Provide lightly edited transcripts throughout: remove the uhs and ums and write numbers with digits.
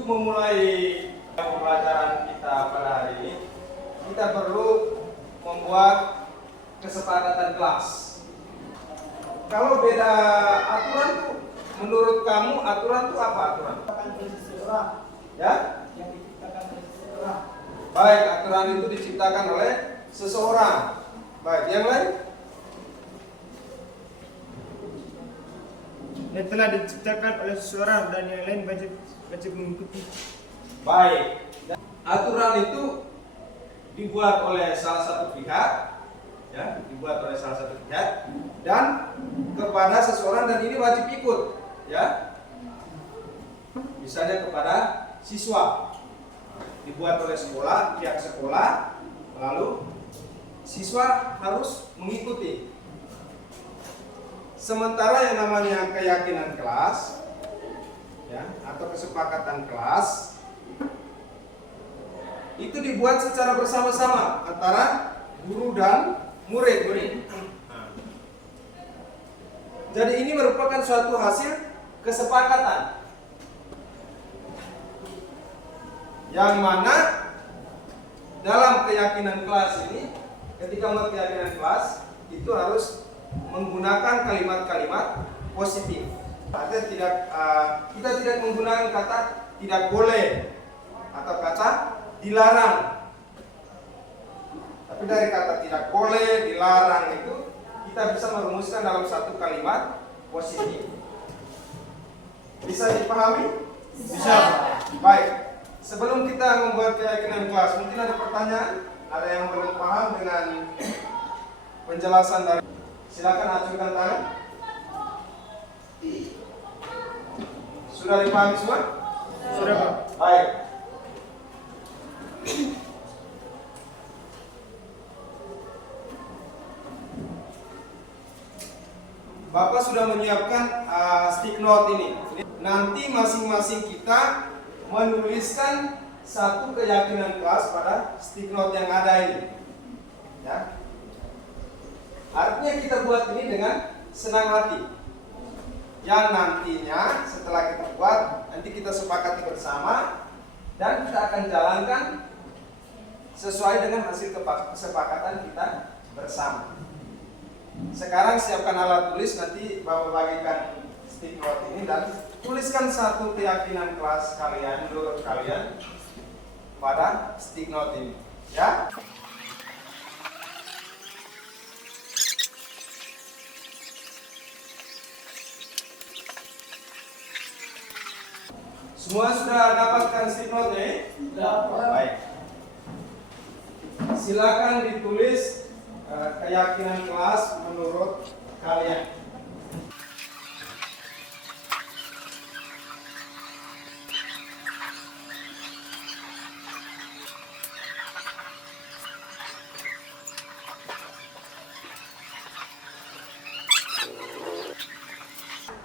Untuk memulai pembelajaran kita pada hari ini, kita perlu membuat kesepakatan kelas. Kalau beda aturan tuh, menurut kamu aturan itu apa aturan? Ya? Yang diciptakan oleh seseorang. Baik, aturan itu diciptakan oleh seseorang. Baik, yang lain? Yang telah diciptakan oleh seseorang dan yang lain wajib mengikuti. Baik. Aturan itu dibuat oleh salah satu pihak, ya, dibuat oleh salah satu pihak dan kepada seseorang dan ini wajib ikut, ya. Misalnya kepada siswa. Dibuat oleh sekolah, pihak sekolah, lalu siswa harus mengikuti. Sementara yang namanya keyakinan kelas, ya, atau kesepakatan kelas itu dibuat secara bersama-sama antara guru dan murid. Jadi ini merupakan suatu hasil kesepakatan yang mana dalam keyakinan kelas ini, ketika membuat keyakinan kelas itu harus menggunakan kalimat-kalimat positif. Artinya kita tidak menggunakan kata tidak boleh atau kata dilarang. Tapi dari kata tidak boleh, dilarang itu kita bisa merumuskan dalam satu kalimat positif. Bisa dipahami? Bisa. Baik. Sebelum kita membuat keyakinan kelas, mungkin ada pertanyaan? Ada yang belum paham dengan penjelasan dari? Silakan ajukan tangan. Sudah dipahami semua? Sudah, Pak. Baik. Bapak sudah menyiapkan stick note ini. Nanti masing-masing kita menuliskan satu keyakinan kelas pada stick note yang ada ini. Ya. Artinya kita buat ini dengan senang hati. Yang nantinya setelah kita buat, nanti kita sepakati bersama dan kita akan jalankan sesuai dengan hasil kesepakatan kita bersama. Sekarang siapkan alat tulis, nanti Bapak bagikan stick note ini dan tuliskan satu keyakinan kelas kalian, menurut kalian pada stick note ini, ya. Semua sudah dapatkan stick note-nya? Baik. Silakan ditulis keyakinan kelas menurut kalian.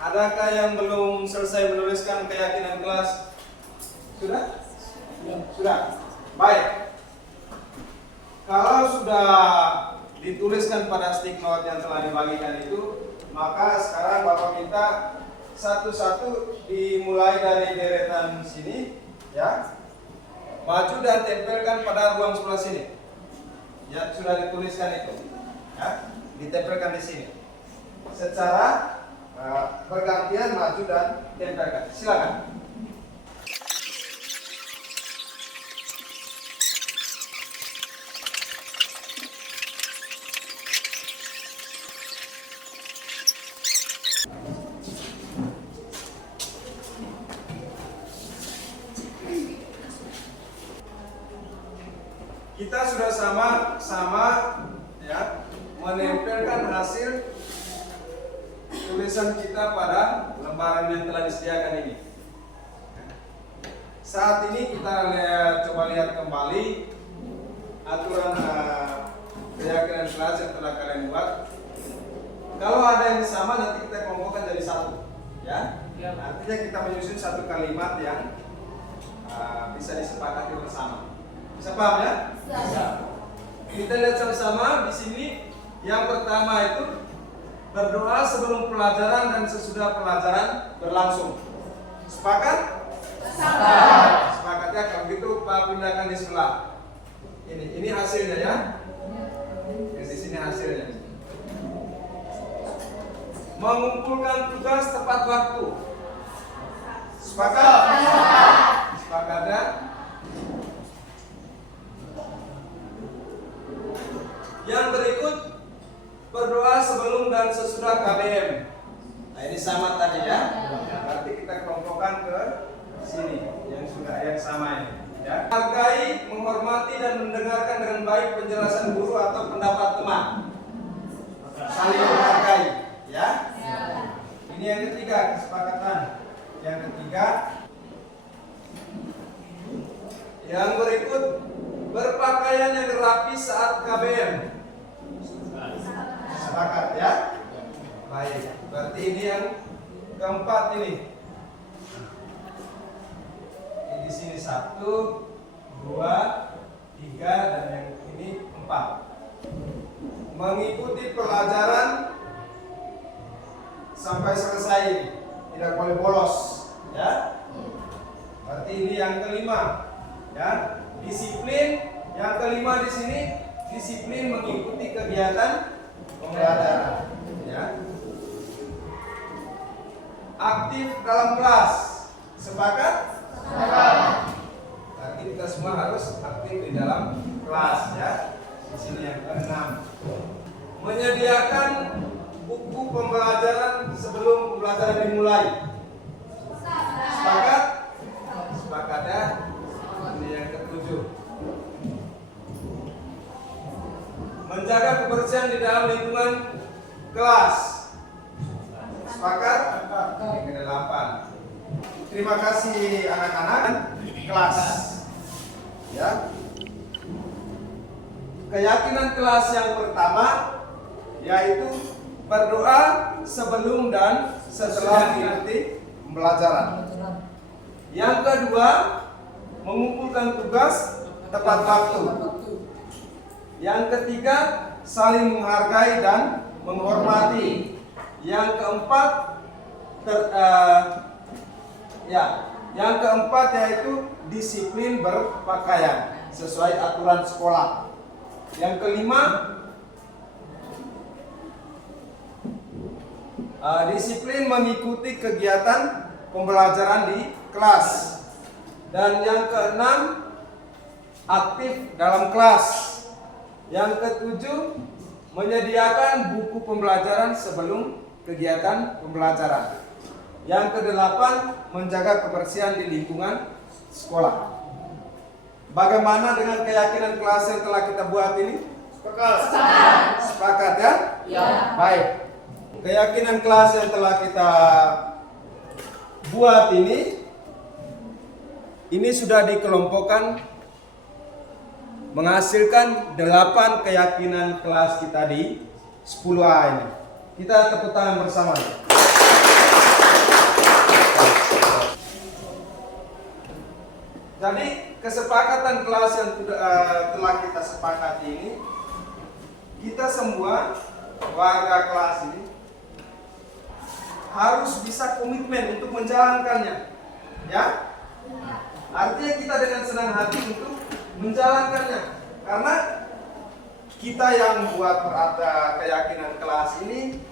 Adakah yang belum selesai menuliskan keyakinan kelas? Sudah? Sudah. Baik. Kalau sudah dituliskan pada stick note yang telah dibagikan itu, maka sekarang Bapak minta satu-satu dimulai dari deretan sini, ya. Maju dan tempelkan pada ruang sebelah sini. Ya, sudah dituliskan itu. Ya, ditempelkan di sini. Secara bergantian maju dan tempelkan. Silakan. Kita sudah sama-sama, ya, menempelkan hasil tulisan kita pada lembaran yang telah disediakan ini. Saat ini kita coba lihat kembali aturan keyakinan kelas yang telah kalian buat. Kalau ada yang sama nanti kita kelompokkan jadi satu, ya. Artinya kita menyusun satu kalimat yang bisa disepakati bersama. Bisa paham ya? Bisa. Kita lihat sama-sama di sini. Yang pertama itu berdoa sebelum pelajaran dan sesudah pelajaran berlangsung. Sepakat? Sepakat ya? Kalau gitu Pak pindahkan di sebelah. Ini hasilnya ya. Di sini hasilnya. Mengumpulkan tugas tepat waktu. Sepakat? Sepakat ya? Yang berikut berdoa sebelum dan sesudah KBM. Nah ini sama tadi ya. Berarti kita kelompokkan ke sini yang sama ini. Ya. Hargai, menghormati dan mendengarkan dengan baik penjelasan guru atau pendapat teman. Saling menghargai, ya. Ini yang ketiga, kesepakatan. Yang ketiga, yang berikut berpakaian yang rapi saat KBM. Sepakat ya? Baik. Berarti ini yang keempat ini. Di sini 1, 2, 3 dan yang ini 4. Mengikuti pelajaran sampai selesai, tidak boleh bolos, ya. Berarti ini yang kelima, ya. Disiplin. Yang kelima di sini disiplin mengikuti kegiatan pembelajaran, ya. Aktif dalam kelas. Sepakat? Berarti kita semua harus aktif di dalam kelas ya. Di sini yang ke-6. Menyediakan buku pembelajaran sebelum pembelajaran dimulai. Sepakat? Sepakat ya. Ini yang ke-7. Menjaga kebersihan di dalam lingkungan kelas. Sepakat? Yang ke-8. Terima kasih anak-anak kelas. Ya. Keyakinan kelas yang pertama yaitu berdoa sebelum dan setelah mengikuti pembelajaran. Yang kedua, mengumpulkan tugas tepat waktu. Yang ketiga, saling menghargai dan menghormati. Yang keempat, yang keempat yaitu disiplin berpakaian sesuai aturan sekolah. Yang kelima, disiplin mengikuti kegiatan pembelajaran di kelas. Dan yang keenam, aktif dalam kelas. Yang ketujuh, menyediakan buku pembelajaran sebelum kegiatan pembelajaran. Yang kedelapan, menjaga kebersihan di lingkungan sekolah. Bagaimana dengan keyakinan kelas yang telah kita buat ini? Sepakat. Sepakat ya? Ya. Baik. Keyakinan kelas yang telah kita buat ini sudah dikelompokkan menghasilkan 8 keyakinan kelas kita di 10A ini. Kita tepuk tangan bersama. Jadi kesepakatan kelas yang telah kita sepakati ini, kita semua warga kelas ini harus bisa komitmen untuk menjalankannya, ya. Artinya kita dengan senang hati untuk menjalankannya, karena kita yang membuat keyakinan kelas ini,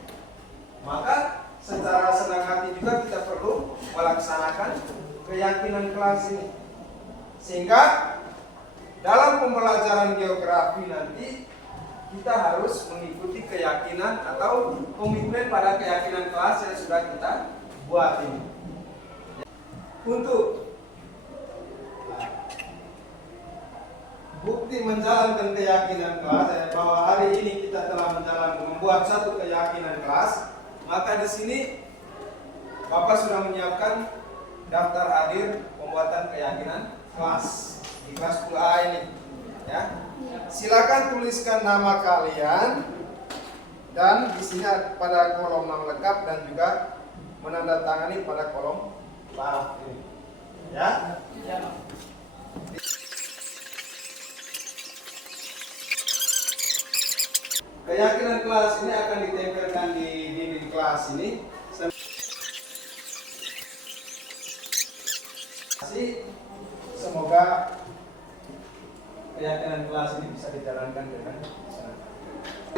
maka secara senang hati juga kita perlu melaksanakan keyakinan kelas ini. Sehingga dalam pembelajaran geografi nanti kita harus mengikuti keyakinan atau komitmen pada keyakinan kelas yang sudah kita buat ini. Untuk bukti menjalankan keyakinan kelas, bahwa hari ini kita telah membuat satu keyakinan kelas, maka di sini Bapak sudah menyiapkan daftar hadir pembuatan keyakinan kelas di kelas 10A ini, ya. Silakan tuliskan nama kalian dan di sini pada kolom nama lengkap dan juga menandatangani pada kolom paraf ini, ya. Keyakinan kelas ini akan ditempelkan di dinding kelas ini. Semoga keyakinan kelas ini bisa dijalankan dengan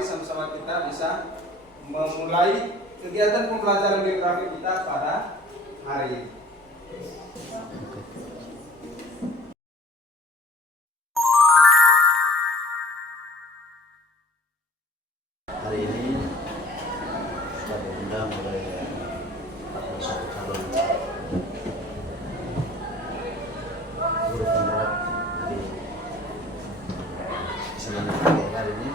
sama-sama kita bisa memulai kegiatan pembelajaran geografi kita pada hari ini. Hari ini kita diundang oleh satu calon guru penggerak di Semangat hari ini.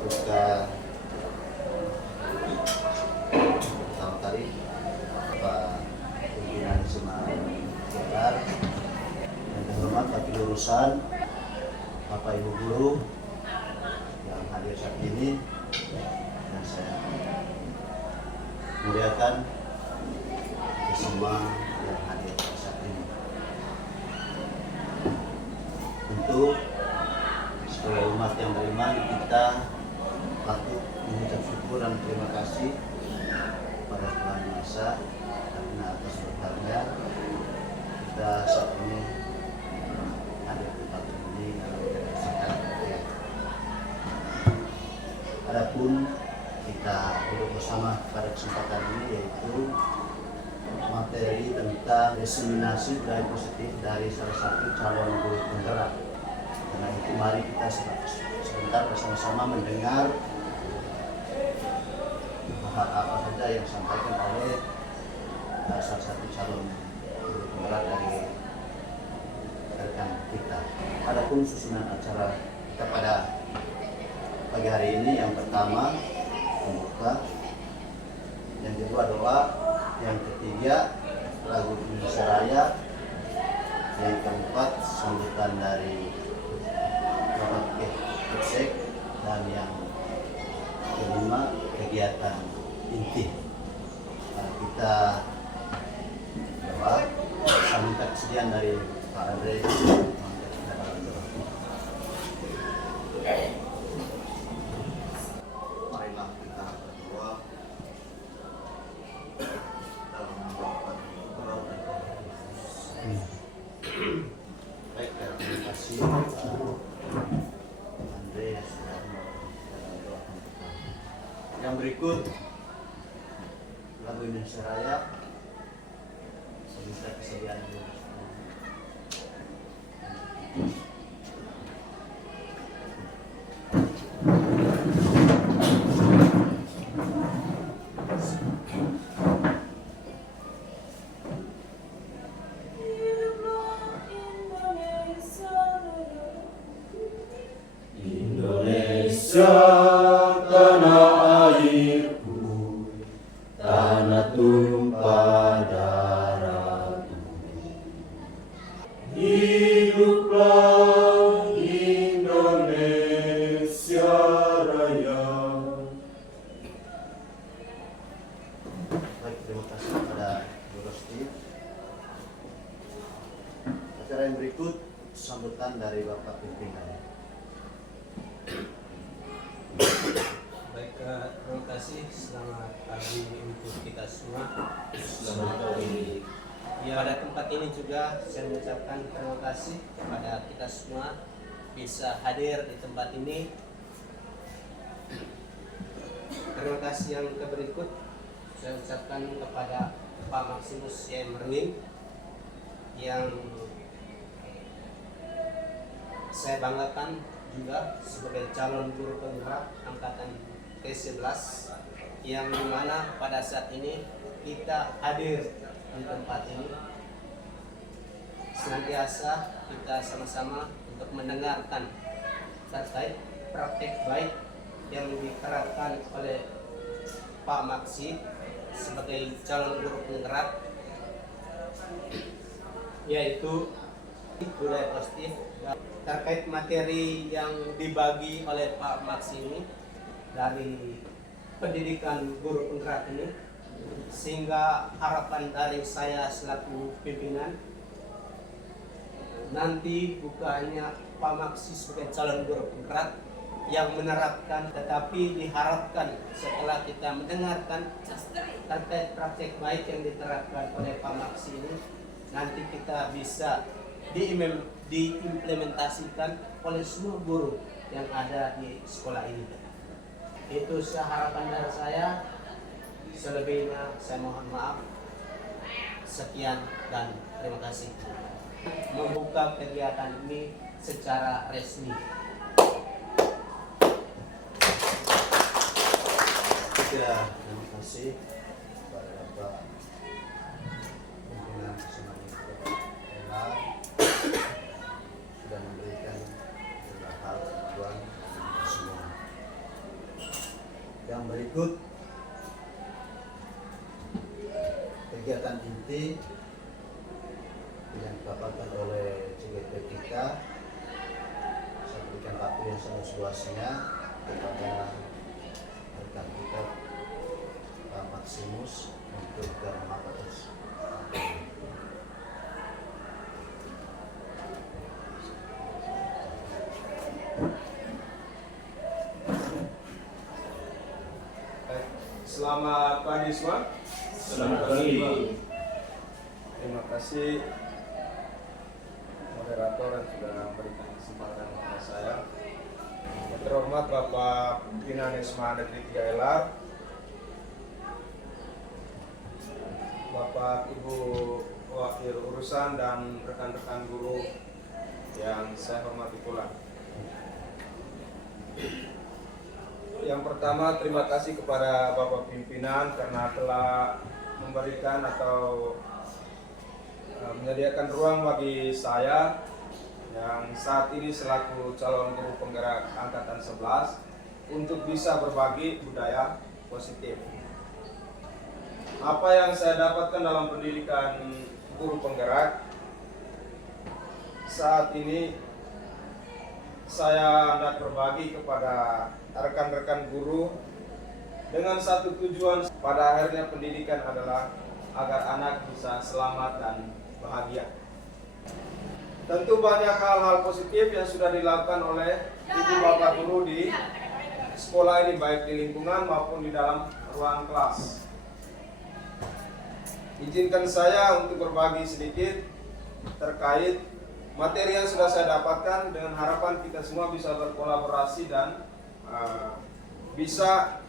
Ketika pertama kali Pak pimpinan Semangat yang terhormat wakil urusan, Bapak Ibu guru yang hadir saat ini, dan saya muliakan kita semua yang hadir saat ini. Untuk sebagai umat yang beriman, kita patut mengucap syukur dan terima kasih pada Tuhan Yang Maha Esa karena atas berkatnya kita saat ini hadir di tempat ini dalam keadaan sehat. Adapun kita duduk bersama pada kesempatan ini yaitu materi tentang diseminasi budaya positif dari salah satu calon guru penggerak. Karena itu mari kita sebentar bersama-sama mendengar hal apa saja yang disampaikan oleh salah satu calon guru penggerak dari rekan kita. Adapun susunan acara kita pada pagi hari ini, yang pertama pembuka, yang kedua doa, yang ketiga lagu Indonesia Raya, yang keempat sambutan dari Bapak Kepsek, dan yang kelima kegiatan inti. Kita doa, minta kesediaan dari Pak Andre. Marilah kita berdoa dalam membawakan doa. Baik, terima kasih Andre sudah mendoakan kita. Yang berikut lagu Indonesia Raya. Saya minta kesediaan dulu. Indonesia, tanah airku, tanah tumpah darahku. Hiduplah Indonesia Raya. Baik, terima kasih kepada Bu Rosti. Acara yang berikut sambutan dari Bapak Pimpinan. Baik, terima kasih. Selamat pagi untuk kita semua. Selamat pagi. Ya, pada tempat ini juga saya mengucapkan terima kasih kepada kita semua bisa hadir di tempat ini. Terima kasih yang berikut saya ucapkan kepada Pak Maximus Y. Merwin yang saya banggakan juga sebagai calon guru penggerak angkatan ke-11 yang dimana pada saat ini kita hadir di tempat ini senantiasa kita sama-sama untuk mendengarkan terkait praktek baik yang diterapkan oleh Pak Maksi sebagai calon guru penggerak, yaitu budaya positif terkait materi yang dibagi oleh Pak Maksi ini dari pendidikan guru penggerak ini, sehingga harapan dari saya selaku pimpinan nanti bukan hanya Pak Maksi sebagai calon guru penggerak, yang menerapkan, tetapi diharapkan setelah kita mendengarkan terkait praktek baik yang diterapkan oleh Pak Maksi ini, nanti kita bisa diimplementasikan oleh semua guru yang ada di sekolah ini. Itu harapan dari saya. Selebihnya saya mohon maaf. Sekian dan terima kasih. Membuka kegiatan ini secara resmi. Ya, terima kasih kepada Bapak pimpinan semuanya sudah memberikan beberapa hal bantuan kepada semua. Yang berikut kegiatan inti yang didapatkan oleh CGP kita. Saya berikan waktu yang seluas-luasnya kepada rekan kita Pak Maximus untuk bermanfaat. Selamat pagi semua. Selamat pagi. Terima kasih moderator yang sudah memberikan kesempatan kepada saya. Yang terhormat Bapak Pimpinan SMA Negeri 3 LR, Bapak Ibu Wakil Urusan dan rekan-rekan guru yang saya hormati pula. Yang pertama, terima kasih kepada Bapak Pimpinan karena telah memberikan atau menyediakan ruang bagi saya yang saat ini selaku calon guru penggerak angkatan 11 untuk bisa berbagi budaya positif. Apa yang saya dapatkan dalam pendidikan guru penggerak saat ini, saya hendak berbagi kepada rekan-rekan guru dengan satu tujuan. Pada akhirnya pendidikan adalah agar anak bisa selamat dan bahagia. Tentu banyak hal-hal positif yang sudah dilakukan oleh ibu bapak guru di sekolah ini, baik di lingkungan maupun di dalam ruang kelas. Izinkan saya untuk berbagi sedikit terkait materi yang sudah saya dapatkan dengan harapan kita semua bisa berkolaborasi dan bisa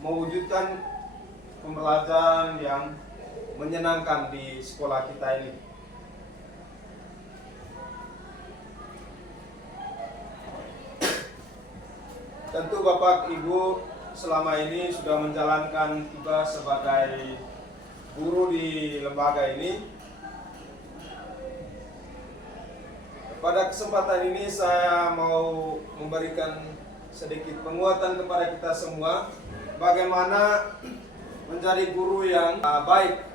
mewujudkan pembelajaran yang menyenangkan di sekolah kita ini. Tentu Bapak Ibu selama ini sudah menjalankan tugas sebagai guru di lembaga ini. Pada kesempatan ini saya mau memberikan sedikit penguatan kepada kita semua bagaimana menjadi guru yang baik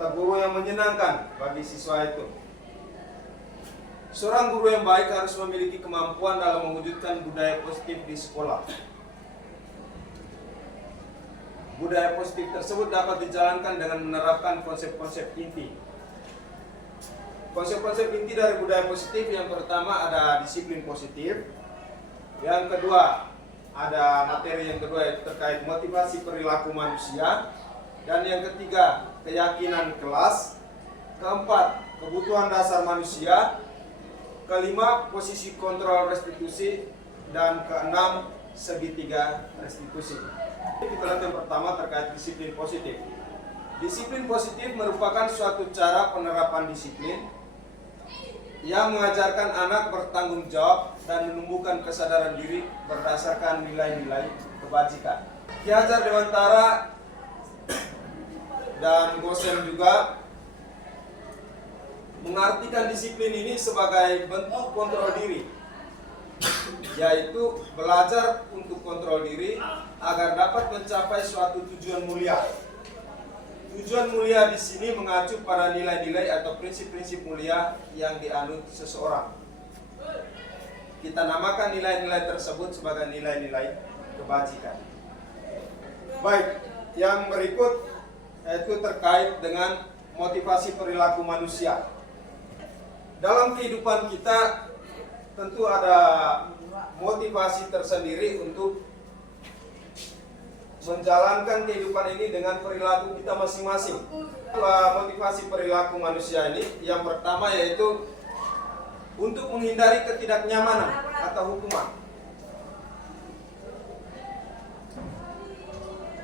atau guru yang menyenangkan bagi siswa itu. Seorang guru yang baik harus memiliki kemampuan dalam mewujudkan budaya positif di sekolah. Budaya positif tersebut dapat dijalankan dengan menerapkan konsep-konsep inti. Konsep-konsep inti dari budaya positif yang pertama ada disiplin positif. Yang kedua ada materi yang kedua yaitu terkait motivasi perilaku manusia. Dan yang ketiga keyakinan kelas. Keempat kebutuhan dasar manusia. Kelima, posisi kontrol restitusi, dan keenam, segitiga restitusi. Kita lihat yang pertama terkait disiplin positif. Disiplin positif merupakan suatu cara penerapan disiplin yang mengajarkan anak bertanggung jawab dan menumbuhkan kesadaran diri berdasarkan nilai-nilai kebajikan. Ki Hajar Dewantara dan Gosen juga mengartikan disiplin ini sebagai bentuk kontrol diri, yaitu belajar untuk kontrol diri agar dapat mencapai suatu tujuan mulia. Tujuan mulia di sini mengacu pada nilai-nilai atau prinsip-prinsip mulia yang dianut seseorang. Kita namakan nilai-nilai tersebut sebagai nilai-nilai kebajikan. Baik, yang berikut yaitu terkait dengan motivasi perilaku manusia. Dalam kehidupan kita tentu ada motivasi tersendiri untuk menjalankan kehidupan ini dengan perilaku kita masing-masing. Motivasi perilaku manusia ini yang pertama yaitu untuk menghindari ketidaknyamanan atau hukuman.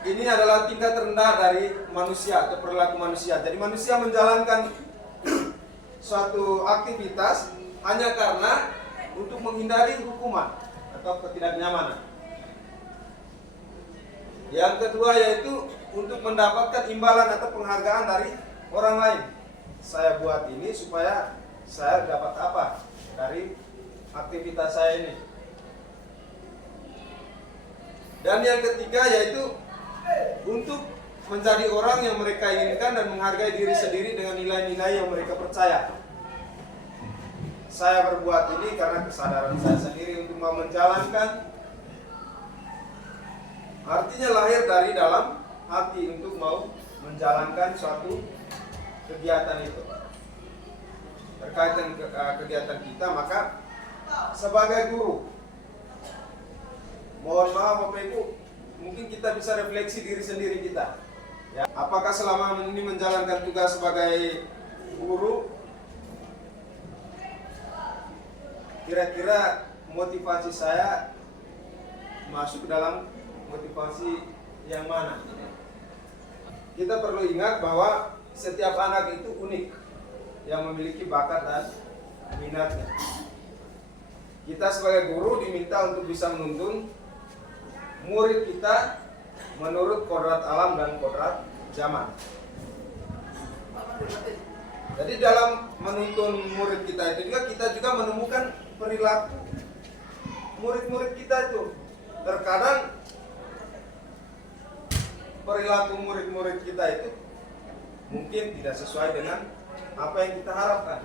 Ini adalah tingkat rendah dari manusia atau perilaku manusia. Jadi manusia menjalankan suatu aktivitas hanya karena untuk menghindari hukuman atau ketidaknyamanan. Yang kedua yaitu untuk mendapatkan imbalan atau penghargaan dari orang lain. Saya buat ini supaya saya dapat apa dari aktivitas saya ini. Dan yang ketiga yaitu untuk menjadi orang yang mereka inginkan dan menghargai diri sendiri dengan nilai-nilai yang mereka percaya. Saya berbuat ini karena kesadaran saya sendiri untuk mau menjalankan. Artinya lahir dari dalam hati untuk mau menjalankan suatu kegiatan itu. Terkait dengan kegiatan kita, maka sebagai guru, mohon maaf Bapak Ibu, mungkin kita bisa refleksi diri sendiri kita. Ya, apakah selama ini menjalankan tugas sebagai guru, kira-kira motivasi saya masuk dalam motivasi yang mana? Kita perlu ingat bahwa setiap anak itu unik, yang memiliki bakat dan minatnya. Kita sebagai guru diminta untuk bisa menuntun murid kita menurut kodrat alam dan kodrat zaman. Jadi dalam menuntun murid kita itu juga kita juga menemukan perilaku murid-murid kita itu. Terkadang perilaku murid-murid kita itu mungkin tidak sesuai dengan apa yang kita harapkan.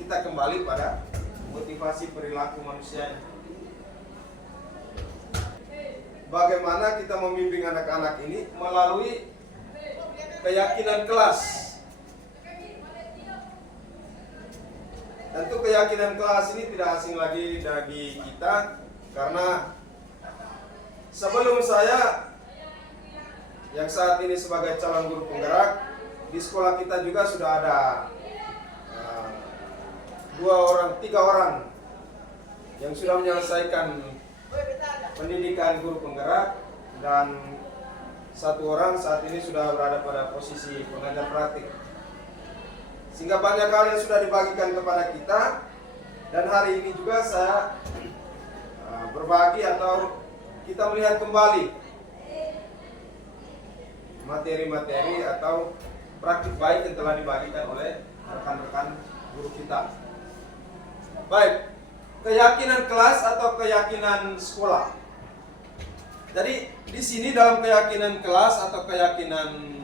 Kita kembali pada motivasi perilaku manusia. Bagaimana kita membimbing anak-anak ini melalui keyakinan kelas. Tentu keyakinan kelas ini tidak asing lagi bagi kita, karena sebelum saya yang saat ini sebagai calon guru penggerak, di sekolah kita juga sudah ada 3 orang yang sudah menyelesaikan pendidikan guru penggerak, dan 1 orang saat ini sudah berada pada posisi pengajar praktik. Sehingga banyak hal yang sudah dibagikan kepada kita, dan hari ini juga saya berbagi atau kita melihat kembali materi-materi atau praktik baik yang telah dibagikan oleh rekan-rekan guru kita. Baik, keyakinan kelas atau keyakinan sekolah. Jadi di sini dalam keyakinan kelas atau keyakinan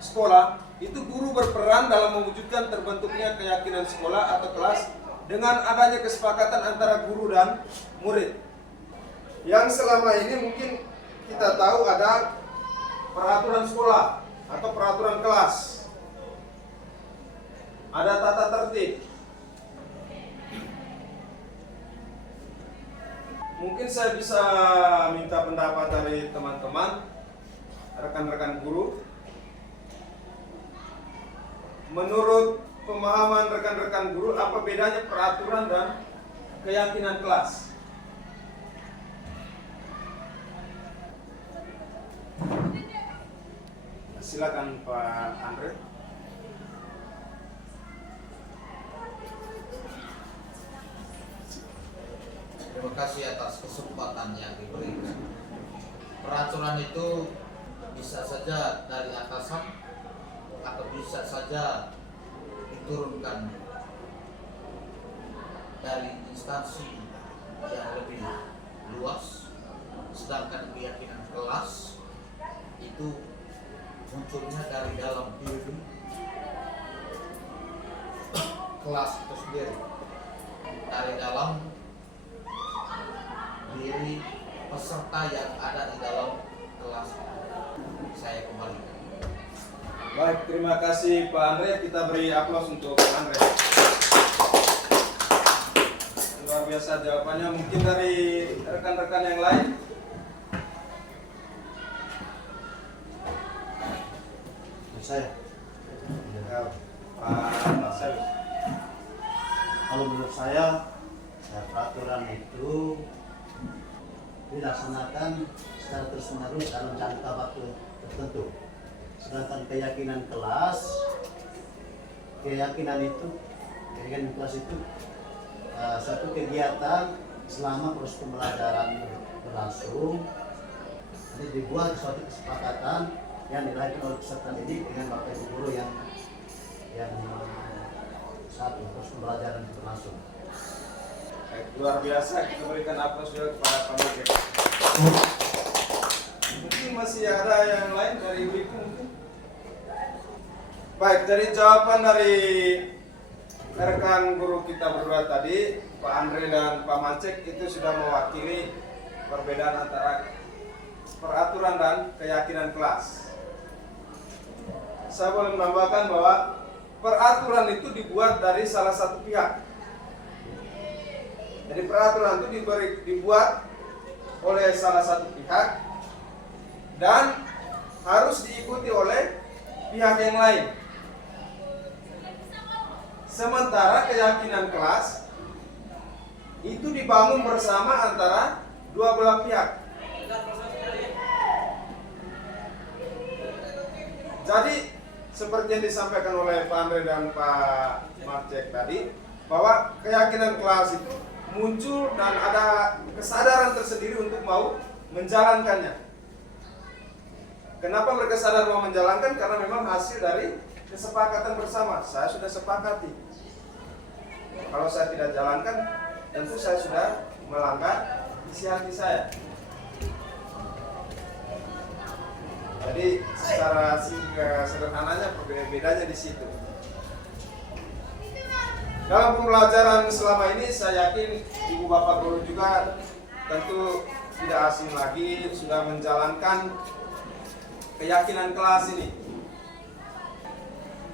sekolah itu guru berperan dalam mewujudkan terbentuknya keyakinan sekolah atau kelas dengan adanya kesepakatan antara guru dan murid. Yang selama ini mungkin kita tahu ada peraturan sekolah atau peraturan kelas. Ada tata tertib. Mungkin saya bisa minta pendapat dari teman-teman, rekan-rekan guru. Menurut pemahaman rekan-rekan guru, apa bedanya peraturan dan keyakinan kelas? Silakan Pak Andre. Terima kasih atas kesempatan yang diberikan. Peraturan itu bisa saja dari atasan atau bisa saja diturunkan dari instansi yang lebih luas, sedangkan keyakinan kelas itu munculnya dari dalam diri kelas itu sendiri, dari dalam diri peserta yang ada di dalam kelas. Saya kembalikan. Baik, terima kasih Pak Andre. Kita beri aplaus untuk Pak Andre. Luar biasa jawabannya. Mungkin dari rekan-rekan yang lain. Saya. Ya, Pak Marcel. Kalau menurut saya peraturan itu dilaksanakan secara terus-menerus dalam jangka waktu tertentu. Sedangkan keyakinan kelas itu satu kegiatan selama proses pembelajaran berlangsung. Jadi dibuat suatu kesepakatan yang dilahirkan oleh peserta didik dengan bapak ibu guru yang saat proses pembelajaran berlangsung. Luar biasa, kita berikan aplaus juga kepada Pak Marcel. Mungkin masih ada yang lain dari Ibu mungkin. Baik, dari jawaban dari rekan guru kita berdua tadi, Pak Andre dan Pak Mancek, itu sudah mewakili perbedaan antara peraturan dan keyakinan kelas. Saya boleh menambahkan bahwa peraturan itu dibuat dari salah satu pihak. Jadi peraturan itu dibuat oleh salah satu pihak dan harus diikuti oleh pihak yang lain. Sementara keyakinan kelas itu dibangun bersama antara dua belah pihak. Jadi seperti yang disampaikan oleh Pak Andre dan Pak Marcek tadi, bahwa keyakinan kelas itu muncul dan ada kesadaran tersendiri untuk mau menjalankannya. Kenapa mereka sadar mau menjalankan? Karena memang hasil dari kesepakatan bersama. Saya sudah sepakati. Kalau saya tidak jalankan, tentu saya sudah melanggar isi hati saya. Jadi secara sederhananya bedanya di situ. Dalam pembelajaran selama ini saya yakin ibu bapak guru juga tentu tidak asing lagi sudah menjalankan keyakinan kelas ini.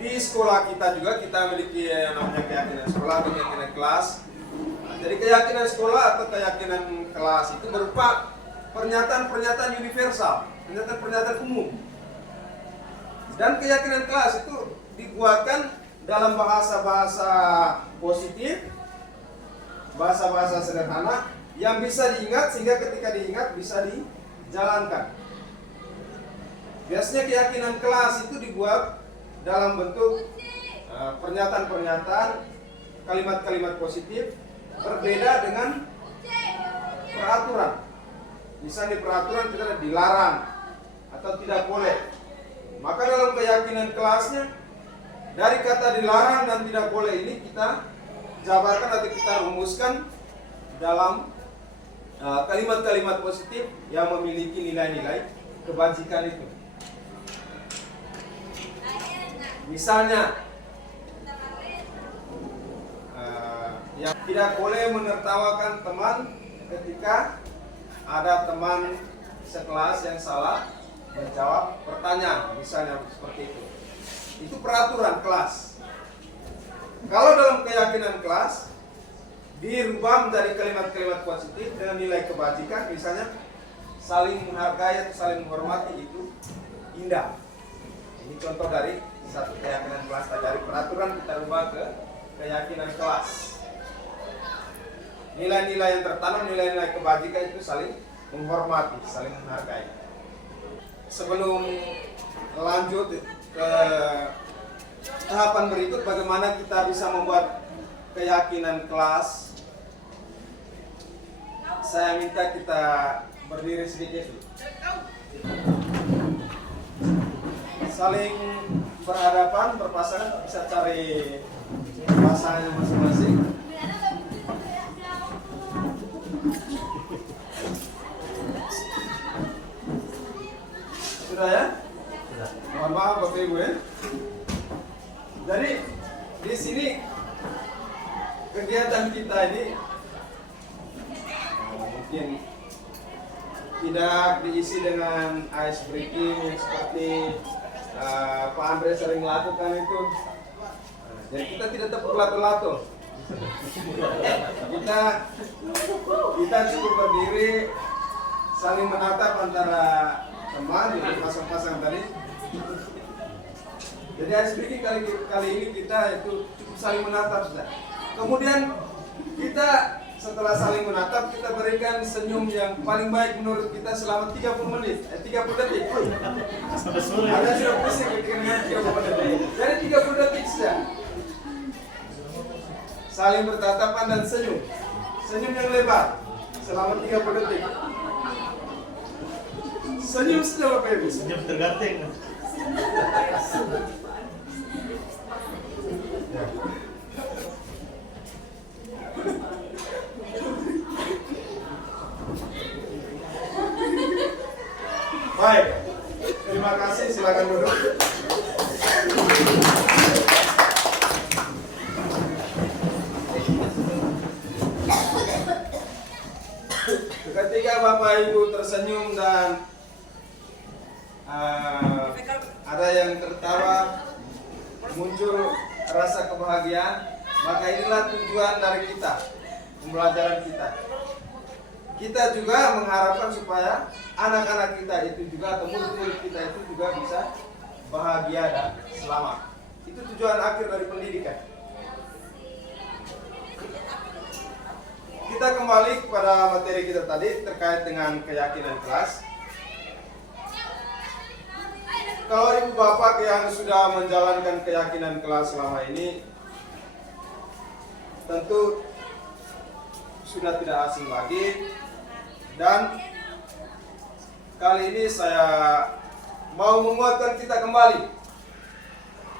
Di sekolah kita juga kita memiliki yang namanya keyakinan sekolah atau keyakinan kelas. Jadi keyakinan sekolah atau keyakinan kelas itu berupa pernyataan-pernyataan universal, pernyataan-pernyataan umum. Dan keyakinan kelas itu dibuatkan dalam bahasa-bahasa positif, bahasa-bahasa sederhana yang bisa diingat sehingga ketika diingat bisa dijalankan. Biasanya keyakinan kelas itu dibuat dalam bentuk pernyataan-pernyataan, kalimat-kalimat positif berbeda dengan peraturan. Misalnya di peraturan kita dilarang atau tidak boleh. Maka dalam keyakinan kelasnya dari kata dilarang dan tidak boleh ini kita jabarkan atau kita rumuskan dalam kalimat-kalimat positif yang memiliki nilai-nilai kebajikan itu. Misalnya yang tidak boleh menertawakan teman ketika ada teman sekelas yang salah menjawab pertanyaan, misalnya seperti itu. Itu peraturan kelas. Kalau dalam keyakinan kelas dirubah menjadi kalimat-kalimat positif dengan nilai kebajikan, misalnya saling menghargai atau saling menghormati, itu indah. Ini contoh dari satu keyakinan kelas. Dari peraturan kita rubah ke keyakinan kelas. Nilai-nilai yang tertanam, nilai-nilai kebajikan itu saling menghormati, saling menghargai. Sebelum lanjut ke tahapan berikut, bagaimana kita bisa membuat keyakinan kelas, saya minta kita berdiri sedikit, saling berhadapan, berpasangan, bisa cari pasangannya masing-masing. Sudah ya? Sudah. Mohon maaf Bapak Ibu ya. Jadi di sini kegiatan kita ini mungkin tidak diisi dengan ice breaking seperti Pak Andre sering lakukan itu. Jadi kita tidak terlalu lato. kita cukup berdiri saling menatap antara teman dengan pasang-pasang tadi. Jadi speaking kali ini kita itu cukup saling menatap sudah. Kemudian kita setelah saling menatap kita berikan senyum yang paling baik menurut kita selama 30 menit, 30 detik. Ada sudah pusing ketika 30 detik. Jadi 30 detik saja. Saling bertatapan dan senyum. Senyum yang lebar selama 30 detik. Senyum saja Bapak Ibu. Senyum tergantung. Baik, terima kasih. Silakan duduk. Ketika Bapak Ibu tersenyum dan ada yang tertawa, muncul rasa kebahagiaan, maka inilah tujuan dari kita, pembelajaran kita. Kita juga mengharapkan supaya anak-anak kita itu juga atau murid-murid kita itu juga bisa bahagia dan selamat. Itu tujuan akhir dari pendidikan. Kita kembali kepada materi kita tadi terkait dengan keyakinan kelas. Kalau ibu bapak yang sudah menjalankan keyakinan kelas selama ini, tentu sudah tidak asing lagi. Dan kali ini saya mau menguatkan kita kembali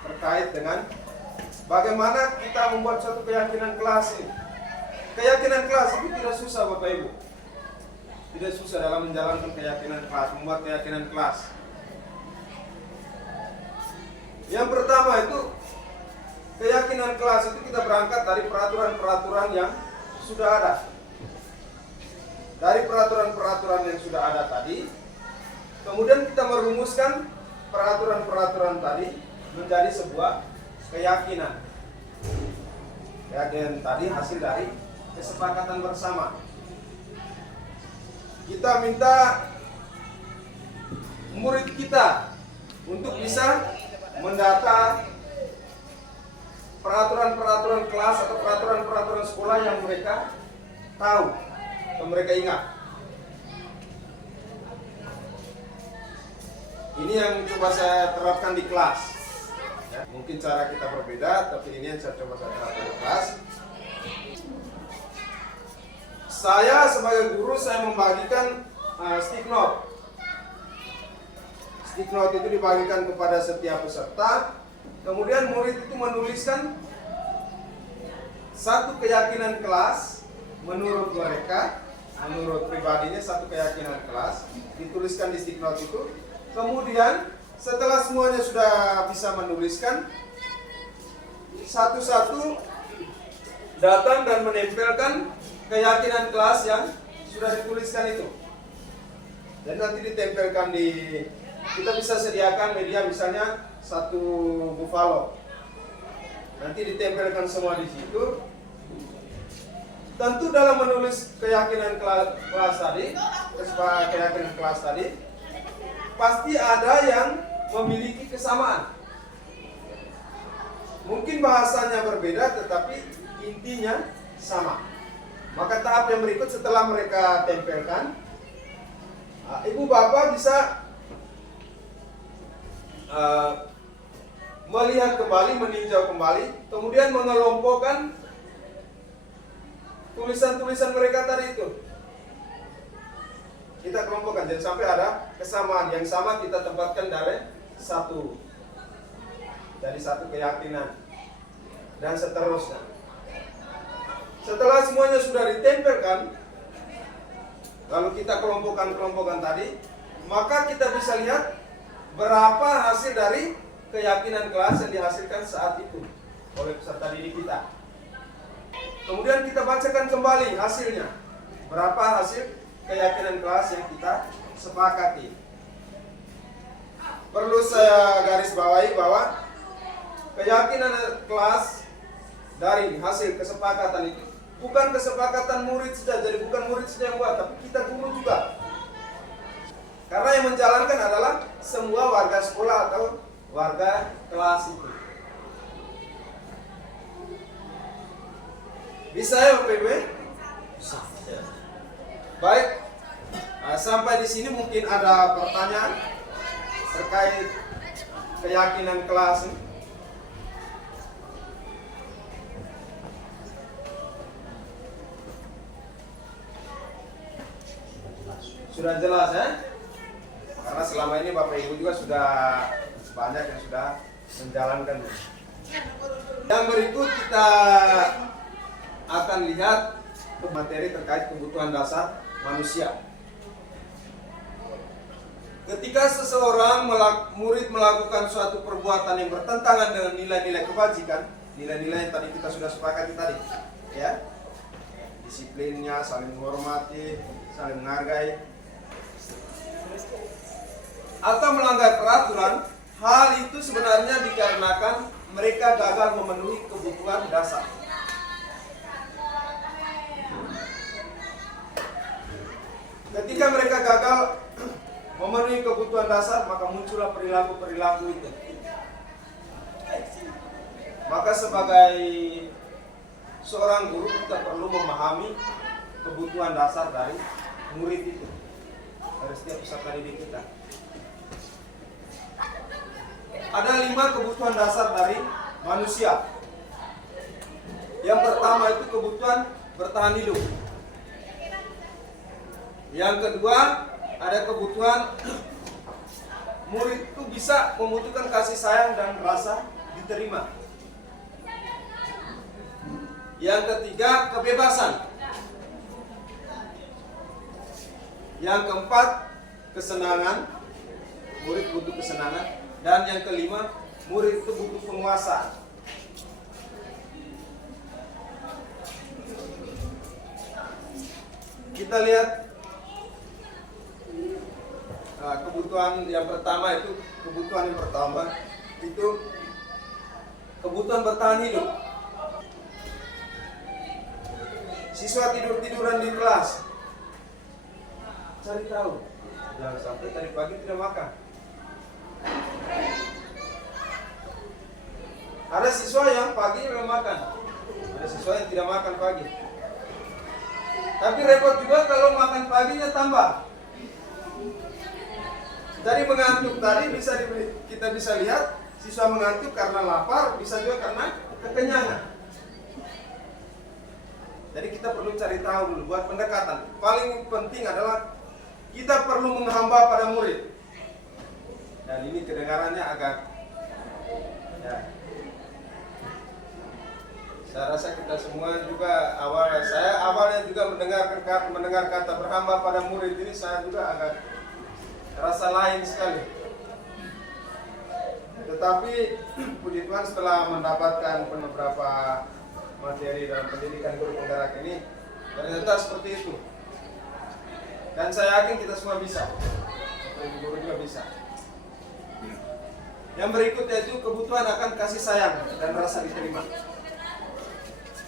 terkait dengan bagaimana kita membuat suatu keyakinan kelas ini. Keyakinan kelas itu tidak susah Bapak Ibu. Tidak susah dalam menjalankan keyakinan kelas, membuat keyakinan kelas. Yang pertama itu keyakinan kelas itu kita berangkat dari peraturan-peraturan yang sudah ada. Dari peraturan-peraturan yang sudah ada tadi, kemudian kita merumuskan peraturan-peraturan tadi menjadi sebuah keyakinan. Keyakinan tadi hasil dari kesepakatan bersama. Kita minta murid kita untuk bisa mendata peraturan-peraturan kelas atau peraturan-peraturan sekolah yang mereka tahu atau mereka ingat. Ini yang coba saya terapkan di kelas. Ya, mungkin cara kita berbeda, tapi ini yang saya coba terapkan di kelas. Saya sebagai guru saya membagikan stick note. Stick note itu dibagikan kepada setiap peserta. Kemudian murid itu menuliskan satu keyakinan kelas menurut mereka, menurut pribadinya satu keyakinan kelas, dituliskan di stick note itu. Kemudian setelah semuanya sudah bisa menuliskan, satu-satu datang dan menempelkan keyakinan kelas yang sudah dituliskan itu. Dan nanti ditempelkan di, kita bisa sediakan media misalnya satu buffalo. Nanti ditempelkan semua di situ. Tentu dalam menulis keyakinan kelas tadi, keyakinan kelas tadi, pasti ada yang memiliki kesamaan. Mungkin bahasanya berbeda, tetapi intinya sama. Maka tahap yang berikut setelah mereka tempelkan, ibu bapak bisa melihat kembali, meninjau kembali, kemudian mengelompokkan tulisan-tulisan mereka tadi itu. Kita kelompokkan, jangan sampai ada kesamaan. Yang sama kita tempatkan dari satu keyakinan dan seterusnya. Setelah semuanya sudah ditempelkan, lalu kita kelompokkan tadi, maka kita bisa lihat berapa hasil dari keyakinan kelas yang dihasilkan saat itu oleh peserta didik kita. Kemudian kita bacakan kembali hasilnya, berapa hasil keyakinan kelas yang kita sepakati. Perlu saya garis bawahi bahwa keyakinan kelas dari hasil kesepakatan itu. Bukan kesepakatan murid saja, jadi bukan murid saja yang buat, tapi kita guru juga. Karena yang menjalankan adalah semua warga sekolah atau warga kelas itu. Bisa ya Bapak Ibu? Bisa. Baik. Sampai di sini mungkin ada pertanyaan terkait keyakinan kelas ini. Sudah jelas ya? Karena selama ini Bapak Ibu juga sudah banyak yang sudah menjalankan. Yang berikut kita akan lihat materi terkait kebutuhan dasar manusia. Ketika seseorang murid melakukan suatu perbuatan yang bertentangan dengan nilai-nilai kebajikan, nilai-nilai yang tadi kita sudah sepakati tadi, ya, disiplinnya, saling menghormati, saling menghargai, atau melanggar peraturan, hal itu sebenarnya dikarenakan mereka gagal memenuhi kebutuhan dasar. Ketika mereka gagal memenuhi kebutuhan dasar, maka muncullah perilaku-perilaku itu. Maka sebagai seorang guru kita perlu memahami kebutuhan dasar dari murid itu, dari setiap peserta didik kita. Ada 5 kebutuhan dasar dari manusia. Yang pertama itu kebutuhan bertahan hidup. Yang kedua, ada kebutuhan murid itu bisa membutuhkan kasih sayang dan rasa diterima. Yang ketiga, kebebasan. Yang keempat, kesenangan. Murid butuh kesenangan. Dan yang kelima, murid itu butuh penguasaan. Kita lihat kebutuhan yang pertama itu kebutuhan bertahan hidup. Siswa tidur-tiduran di kelas. Cari tahu, jangan sampai tadi pagi tidak makan. Ada siswa yang pagi belum makan, ada siswa yang tidak makan pagi. Tapi repot juga kalau makan paginya tambah. Tadi mengantuk, kita bisa lihat siswa mengantuk karena lapar, bisa juga karena kekenyangan. Jadi kita perlu cari tahu dulu buat pendekatan. Paling penting adalah kita perlu menghamba pada murid. Dan ini kedengarannya agak, ya, saya rasa kita semua juga awalnya juga mendengar kata berhamba pada murid ini, saya juga agak rasa lain sekali. Tetapi puji Tuhan setelah mendapatkan beberapa materi dalam pendidikan guru penggerak ini, ternyata seperti itu. Dan saya yakin kita semua bisa, guru juga bisa. Yang berikutnya itu kebutuhan akan kasih sayang dan rasa diterima.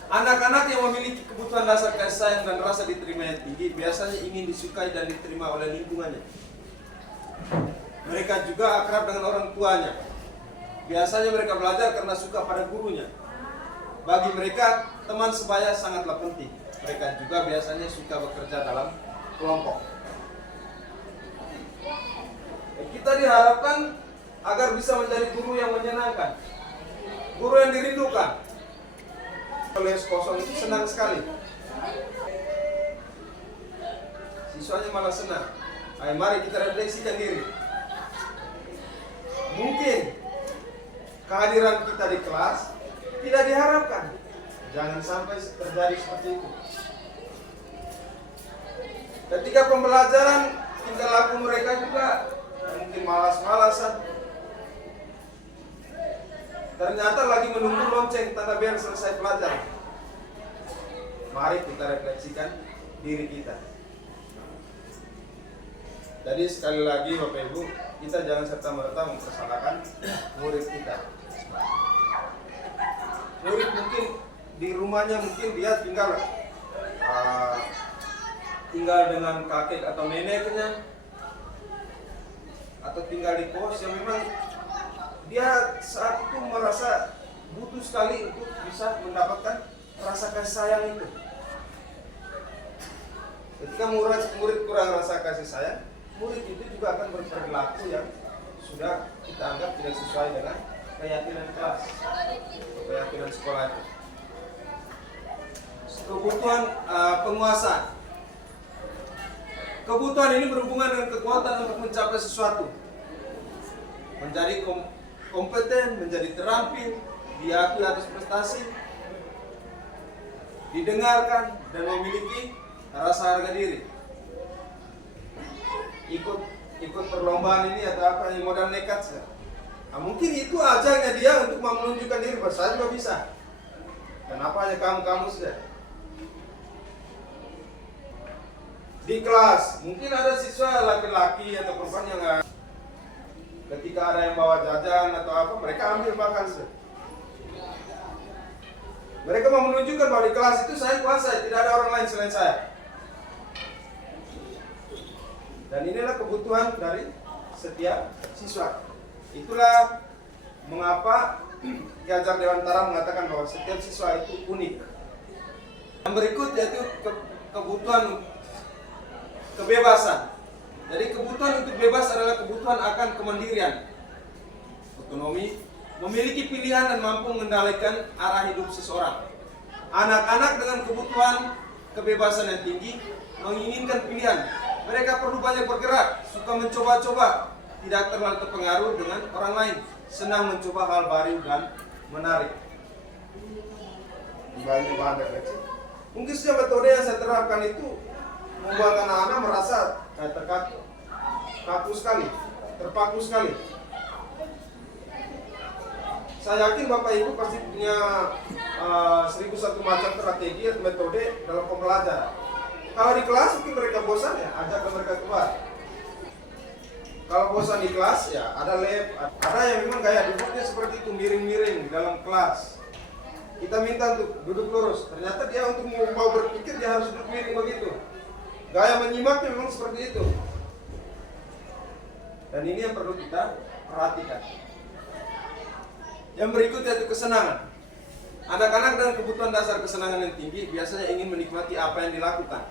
Anak-anak yang memiliki kebutuhan dasar kasih sayang dan rasa diterima yang tinggi biasanya ingin disukai dan diterima oleh lingkungannya. Mereka juga akrab dengan orang tuanya. Biasanya mereka belajar karena suka pada gurunya. Bagi mereka, teman sebaya sangatlah penting. Mereka juga biasanya suka bekerja dalam kelompok. Kita diharapkan agar bisa menjadi guru yang menyenangkan, guru yang dirindukan. Kelas kosong itu senang sekali, siswanya malah senang. Ayo mari kita refleksikan diri. Mungkin kehadiran kita di kelas tidak diharapkan. Jangan sampai terjadi seperti itu. Ketika pembelajaran, tingkah laku mereka juga mungkin malas-malasan. Ternyata lagi menunggu lonceng tanda biar selesai pelajaran. Mari kita refleksikan diri kita. Jadi sekali lagi Bapak Ibu, kita jangan serta-merta mempersalahkan murid kita. Murid mungkin di rumahnya mungkin dia tinggal dengan kakek atau neneknya, atau tinggal di kos yang memang dia saat itu merasa butuh sekali untuk bisa mendapatkan rasa kasih sayang itu. Ketika murid kurang rasa kasih sayang, murid itu juga akan berperilaku yang sudah kita anggap tidak sesuai dengan keyakinan kelas, keyakinan sekolah itu. Kebutuhan penguasaan. Kebutuhan ini berhubungan dengan kekuatan untuk mencapai sesuatu, menjadi kompeten, menjadi terampil, diakui atas prestasi, didengarkan, dan memiliki rasa harga diri. Ikut perlombaan ini atau apa yang modal nekat saja. Nah, mungkin itu ajalnya dia untuk menunjukkan diri bahwa saya juga bisa. Kenapa hanya kamu saja? Di kelas mungkin ada siswa laki-laki atau perempuan yang ketika ada yang bawa jajan atau apa, mereka ambil makan saja. Mereka mau menunjukkan bahwa di kelas itu saya kuasa, tidak ada orang lain selain saya. Dan inilah kebutuhan dari setiap siswa. Itulah mengapa Ki Hajar Dewantara mengatakan bahwa setiap siswa itu unik. Yang berikut yaitu kebutuhan kebebasan. Jadi kebutuhan untuk bebas adalah kebutuhan akan kemandirian, otonomi, memiliki pilihan dan mampu mengendalikan arah hidup seseorang. Anak-anak dengan kebutuhan kebebasan yang tinggi menginginkan pilihan. Mereka perlu banyak bergerak, suka mencoba-coba, tidak terlalu terpengaruh dengan orang lain, senang mencoba hal baru dan menarik. Banyak bahan refleksi. Mungkin setiap metode yang saya terapkan itu membuat anak-anak merasa terpaku sekali. Saya yakin Bapak Ibu pasti punya 1001 macam strategi atau metode dalam pembelajaran. Kalau di kelas mungkin mereka bosan, ya ajak mereka keluar. Kalau bosan di kelas, ya ada lab, ada yang memang gaya duduknya seperti itu, miring-miring dalam kelas. Kita minta untuk duduk lurus, ternyata dia untuk mau berpikir dia harus duduk miring begitu. Gaya menyimaknya memang seperti itu. Dan ini yang perlu kita perhatikan. Yang berikutnya itu kesenangan. Anak-anak dengan kebutuhan dasar kesenangan yang tinggi biasanya ingin menikmati apa yang dilakukan.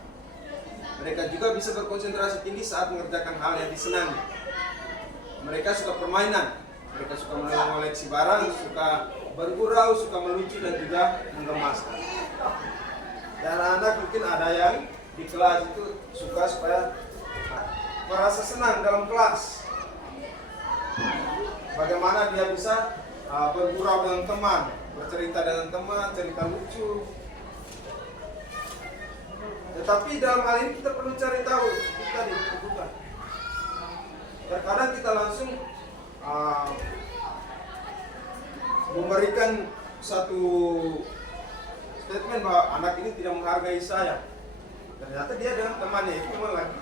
Mereka juga bisa berkonsentrasi tinggi saat mengerjakan hal yang disenangi. Mereka suka permainan, mereka suka mengoleksi barang, suka bergurau, suka melucu dan juga menggemaskan. Dan anak mungkin ada yang di kelas itu suka supaya merasa senang dalam kelas. Bagaimana dia bisa bergurau dengan teman, bercerita dengan teman, cerita lucu. Tetapi dalam hal ini kita perlu cari tahu kita dibutuhkan. Terkadang kita langsung memberikan satu statement bahwa anak ini tidak menghargai saya. Ternyata dia dengan temannya itu memang lagi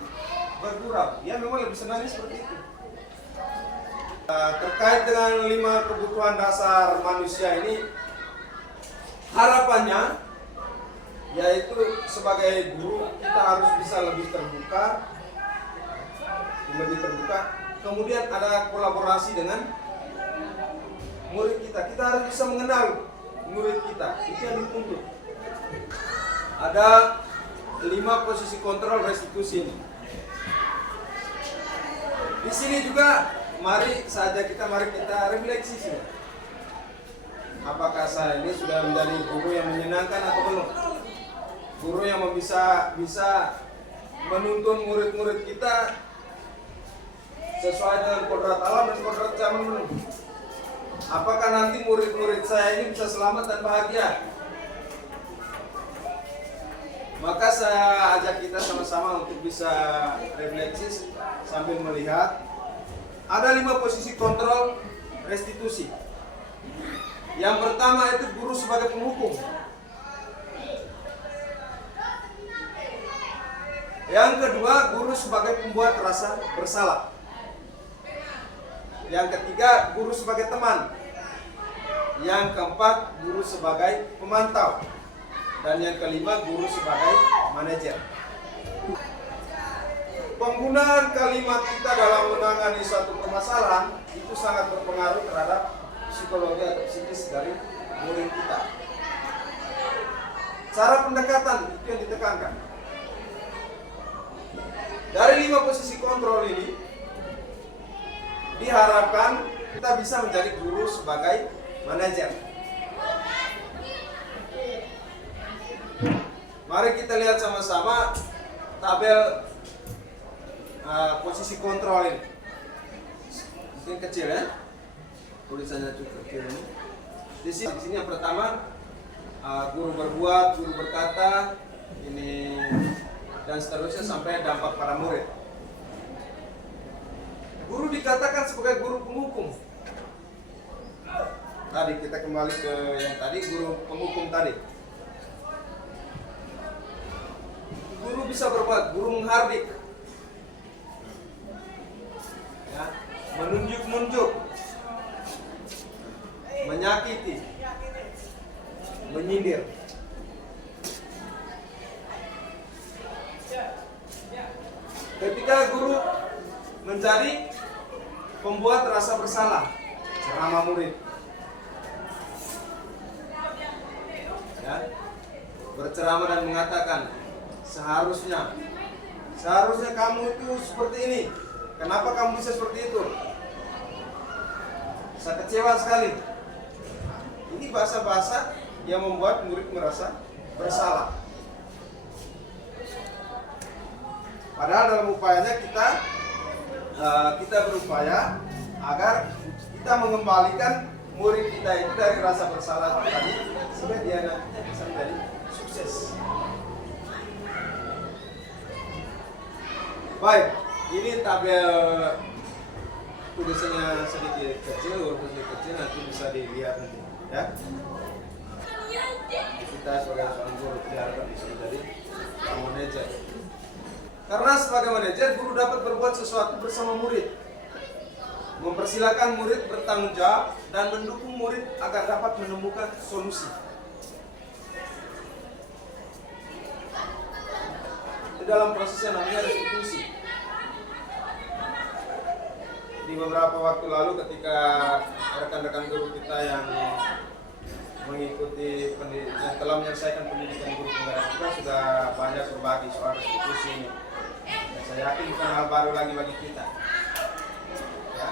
bergurau. Dia memang lebih senangnya seperti itu. Terkait dengan 5 kebutuhan dasar manusia ini, harapannya yaitu sebagai guru kita harus bisa lebih terbuka. Kemudian ada kolaborasi dengan murid kita. Kita harus bisa mengenal murid kita. Itu yang dituntut. Ada 5 posisi kontrol restitusi ini. Di sini juga mari kita refleksi sih. Apakah saya ini sudah menjadi guru yang menyenangkan atau belum? Guru yang bisa menuntun murid-murid kita sesuai dengan kodrat alam dan kodrat zaman belum? Apakah nanti murid-murid saya ini bisa selamat dan bahagia? Maka saya ajak kita sama-sama untuk bisa refleksi sambil melihat ada 5 posisi kontrol restitusi. Yang pertama itu guru sebagai penghukum. Yang kedua, guru sebagai pembuat rasa bersalah. Yang ketiga, guru sebagai teman. Yang keempat, guru sebagai pemantau. dan yang kelima guru sebagai manajer. Penggunaan kalimat kita dalam menangani suatu permasalahan itu sangat berpengaruh terhadap psikologi atau psikis dari murid kita. Cara pendekatan itu yang ditekankan. Dari 5 posisi kontrol ini diharapkan kita bisa menjadi guru sebagai manajer. Mari kita lihat sama-sama tabel posisi kontrol ini. Mungkin kecil ya, tulisannya cukup kecil ini. Di sini yang pertama guru berbuat, guru berkata, ini dan seterusnya sampai dampak pada murid. Guru dikatakan sebagai guru penghukum. Tadi kita kembali ke yang tadi, guru penghukum tadi. Guru bisa berbuat, guru menghardik, ya, menunjuk-nunjuk, menyakiti, menyindir. Ketika guru menjadi pembuat rasa bersalah, ceramah murid, ya, berceramah dan mengatakan seharusnya kamu itu seperti ini. Kenapa kamu bisa seperti itu? Saya kecewa sekali. Ini bahasa-bahasa yang membuat murid merasa bersalah. Padahal dalam upayanya kita berupaya agar kita mengembalikan murid kita itu dari rasa bersalah tadi sehingga dia nantinya bisa menjadi sukses. Baik, ini tabel tulisannya sedikit kecil, huruf sedikit kecil, nanti bisa dilihat nanti, ya. Kita sebagai seorang guru diharapkan bisa menjadi manajer. Karena sebagai manajer, guru dapat berbuat sesuatu bersama murid, mempersilahkan murid bertanggung jawab dan mendukung murid agar dapat menemukan solusi. Di dalam proses yang namanya restitusi. Di beberapa waktu lalu ketika rekan-rekan guru kita yang mengikuti pendidikan, telah menyelesaikan pendidikan guru penggerak kita sudah banyak berbagi soal restitusi ini. Dan saya yakin bukan hal baru lagi bagi kita. Ya.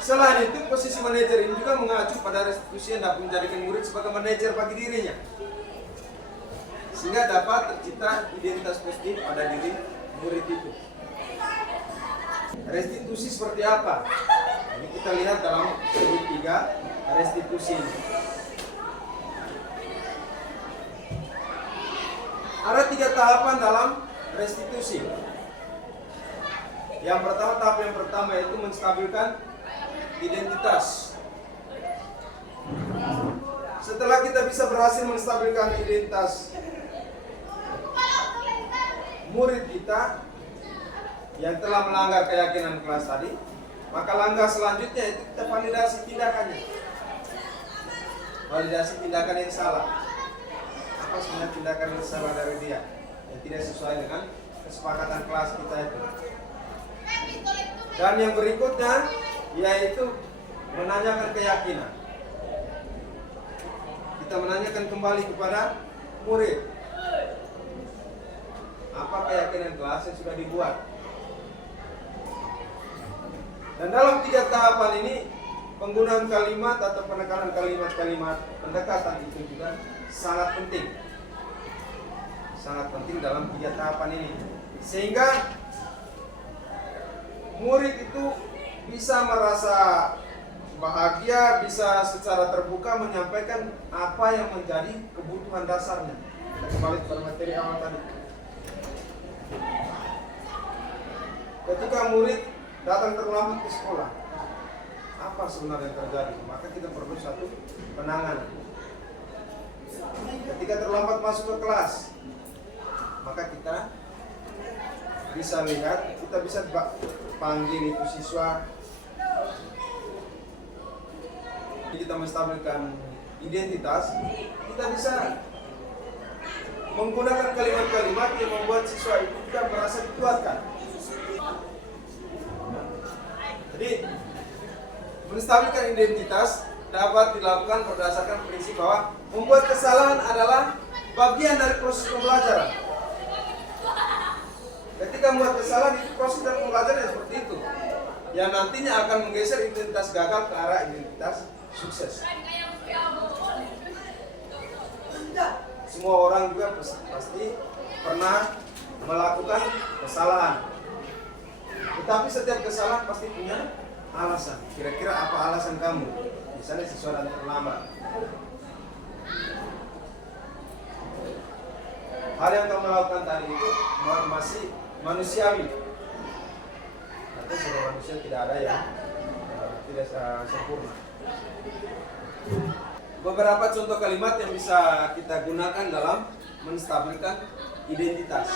Selain itu, posisi manajer ini juga mengacu pada restitusi yang dapat menjadikan murid sebagai manajer bagi dirinya, sehingga dapat tercipta identitas positif pada diri murid itu. Restitusi seperti apa? Ini kita lihat dalam segi 3 restitusi ini. Ada 3 tahapan dalam restitusi. Yang pertama, tahap yang pertama yaitu menstabilkan identitas. Setelah kita bisa berhasil menstabilkan identitas murid kita yang telah melanggar keyakinan kelas tadi, maka langkah selanjutnya itu kita validasi tindakannya. Validasi tindakan yang salah. Apa sebenarnya tindakan yang salah dari dia yang tidak sesuai dengan kesepakatan kelas kita itu. Dan yang berikutnya yaitu menanyakan keyakinan. Kita menanyakan kembali kepada murid, apa keyakinan kelas yang sudah dibuat. Dan dalam 3 tahapan ini, penggunaan kalimat atau penekanan kalimat-kalimat pendekatan itu juga sangat penting. Sangat penting dalam 3 tahapan ini. Sehingga murid itu bisa merasa bahagia, bisa secara terbuka menyampaikan apa yang menjadi kebutuhan dasarnya. Kita kembali kepada materi awal tadi. Ketika murid datang terlambat ke sekolah, apa sebenarnya yang terjadi? Maka kita perlu satu penanganan. Ketika terlambat masuk ke kelas, maka kita bisa lihat, kita bisa panggil itu siswa. Kita menstabilkan identitas, kita bisa menggunakan kalimat-kalimat yang membuat siswa itu tidak merasa dikuatkan. Jadi, menstabilkan identitas dapat dilakukan berdasarkan prinsip bahwa membuat kesalahan adalah bagian dari proses pembelajaran. Ketika membuat kesalahan itu proses dan pembelajaran seperti itu, yang nantinya akan menggeser identitas gagal ke arah identitas sukses. Semua orang juga pasti pernah melakukan kesalahan. Tetapi setiap kesalahan pasti punya alasan. Kira-kira apa alasan kamu? Misalnya sesuatu yang terlambat. Hal yang kamu lakukan tadi itu masih manusiawi. Tapi semua manusia tidak ada yang tidak sempurna. Beberapa contoh kalimat yang bisa kita gunakan dalam menstabilkan identitas.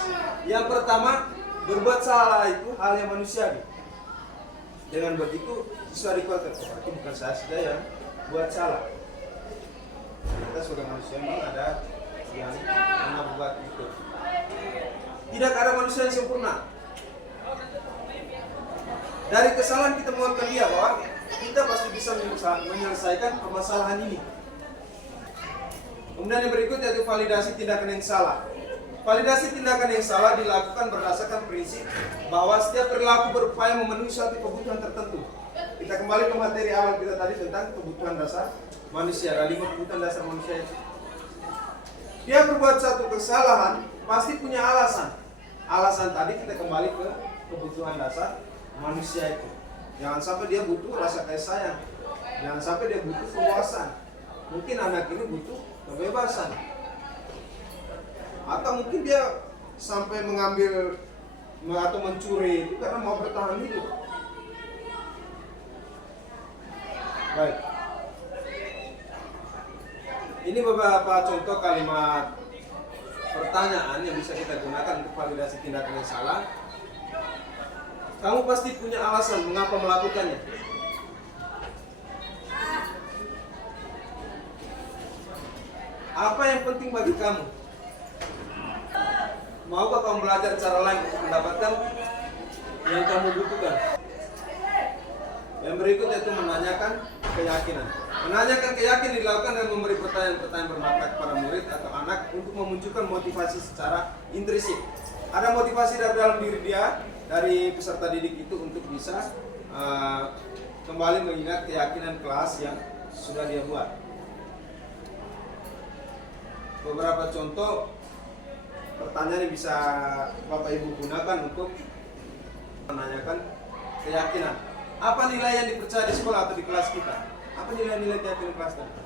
Yang pertama, berbuat salah itu hal yang manusiawi. Dengan begitu, siswa dikuatkan, berarti bukan saya saja yang buat salah. Kita sebagai manusia memang ada yang pernah buat itu. Tidak ada manusia yang sempurna. Dari kesalahan kita menguatkan dia bahwa kita pasti bisa menyelesaikan permasalahan ini. Kemudian yang berikutnya yaitu validasi tindakan yang salah. Validasi tindakan yang salah dilakukan berdasarkan prinsip bahwa setiap perilaku berupaya memenuhi suatu kebutuhan tertentu. Kita kembali ke materi awal kita tadi tentang kebutuhan dasar manusia. Ada 5 kebutuhan dasar manusia itu. Dia berbuat satu kesalahan pasti punya alasan. Alasan tadi kita kembali ke kebutuhan dasar manusia itu. Jangan sampai dia butuh rasa kasih sayang. Jangan sampai dia butuh kepuasan. Mungkin anak ini butuh kebebasan. Atau mungkin dia sampai mengambil atau mencuri itu karena mau bertahan hidup. Baik. Ini beberapa contoh kalimat pertanyaan yang bisa kita gunakan untuk validasi tindakan yang salah. Kamu pasti punya alasan mengapa melakukannya. Apa yang penting bagi kamu? Maukah kamu belajar cara lain untuk mendapatkan yang kamu butuhkan? Yang berikutnya itu menanyakan keyakinan. Menanyakan keyakinan dilakukan dengan memberi pertanyaan-pertanyaan bermanfaat kepada murid atau anak untuk memunculkan motivasi secara intrinsik. Ada motivasi dari dalam diri dia, dari peserta didik itu untuk bisa kembali mengingat keyakinan kelas yang sudah dia buat. Beberapa contoh pertanyaan yang bisa Bapak Ibu gunakan untuk menanyakan keyakinan. Apa nilai yang dipercaya di sekolah atau di kelas kita? Apa nilai-nilai keyakinan kelas kita?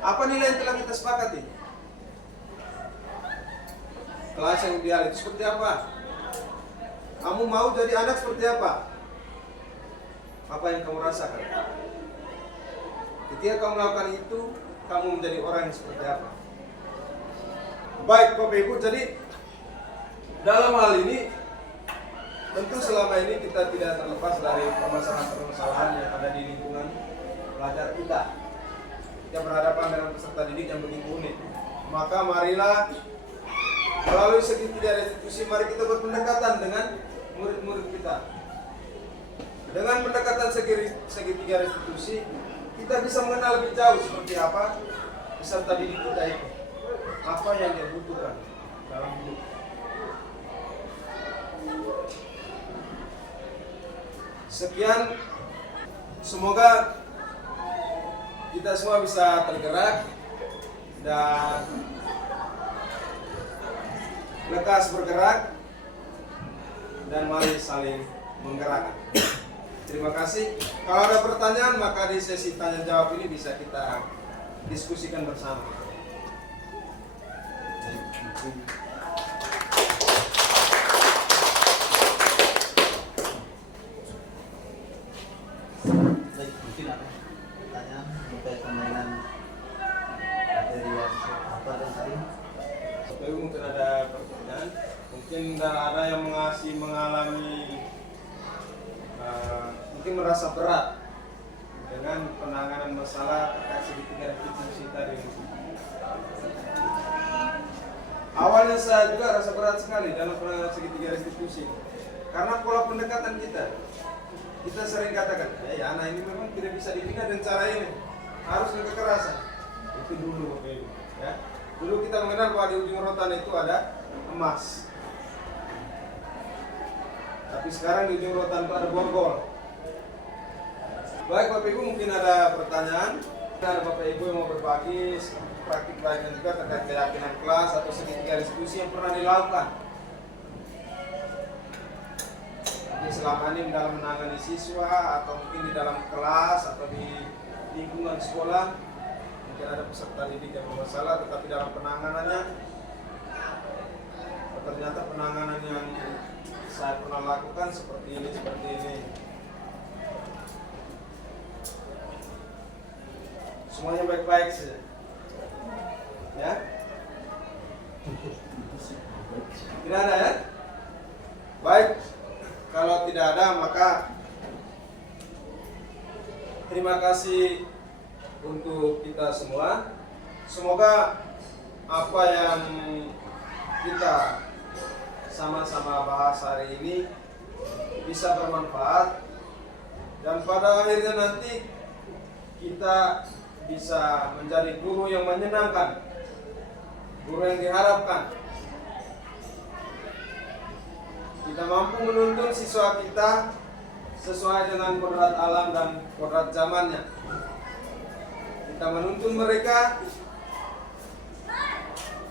Apa nilai yang telah kita sepakati? Kelas yang ideal itu seperti apa? Kamu mau jadi anak seperti apa? Apa yang kamu rasakan? Ketika kamu melakukan itu, kamu menjadi orang yang seperti apa? Baik Bapak Ibu, jadi dalam hal ini tentu selama ini kita tidak terlepas dari permasalahan-permasalahan yang ada di lingkungan pelajar kita. Kita berhadapan dengan peserta didik yang begitu unik. Maka marilah melalui segitiga restitusi, mari kita berpendekatan dengan murid-murid kita. Dengan pendekatan segitiga restitusi, kita bisa mengenal lebih jauh seperti apa peserta didik kita itu. Apa yang dia butuhkan dalam hidup. Sekian, semoga kita semua bisa tergerak dan lekas bergerak dan mari saling menggerakkan. Terima kasih. Kalau ada pertanyaan maka di sesi tanya jawab ini bisa kita diskusikan bersama. Baik, mungkin ada pertanyaan berkaitan dengan materi yang apa dan tadi? Tapi mungkin ada pertanyaan. Mungkin ada yang mengalami mungkin merasa berat dengan penanganan masalah terkait Awalnya saya juga rasa berat sekali dalam penanganan segitiga restitusi. Karena pola pendekatan kita sering katakan, ya anak ini memang tidak bisa dibina dengan cara ini, harus dengan kekerasan. Itu dulu Bapak Ibu. Ya. Dulu kita mengenal bahwa di ujung rotan itu ada emas. Tapi sekarang di ujung rotan itu ada borgol. Baik Bapak Ibu, mungkin ada pertanyaan. Ada Bapak Ibu yang mau berbagi praktik lainnya juga terkait keyakinan kelas atau segitiga restitusi yang pernah dilakukan. Jadi selama ini dalam menangani siswa atau mungkin di dalam kelas atau di lingkungan sekolah, mungkin ada peserta didik yang bermasalah, tetapi dalam penanganannya ternyata penanganan yang saya pernah lakukan seperti ini. Semuanya baik-baik saja. Ya? Tidak ada ya? Baik. Kalau tidak ada maka terima kasih untuk kita semua. Semoga apa yang kita sama-sama bahas hari ini bisa bermanfaat dan pada akhirnya nanti kita bisa menjadi guru yang menyenangkan, guru yang diharapkan. Kita mampu menuntun siswa kita sesuai dengan kodrat alam dan kodrat zamannya. Kita menuntun mereka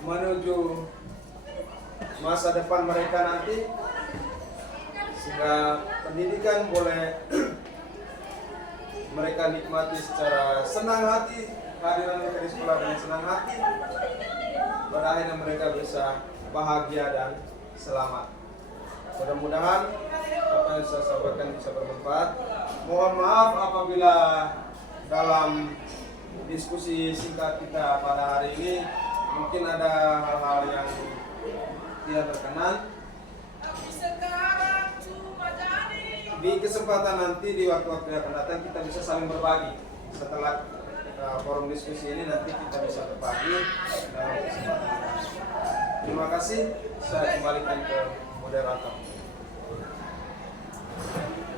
menuju masa depan mereka nanti, sehingga pendidikan boleh mereka nikmati secara senang hati, kehadiran mereka di sekolah dengan senang hati. Pada akhirnya mereka bisa bahagia dan selamat. Mudah-mudahan apa yang saya sampaikan bisa bermanfaat. Mohon maaf apabila dalam diskusi singkat kita pada hari ini mungkin ada hal-hal yang tidak berkenan. Di kesempatan nanti, di waktu-waktu yang akan datang, kita bisa saling berbagi. Setelah forum diskusi ini nanti kita bisa berbagi dalam kesempatan. Terima kasih. Saya kembalikan ke moderator.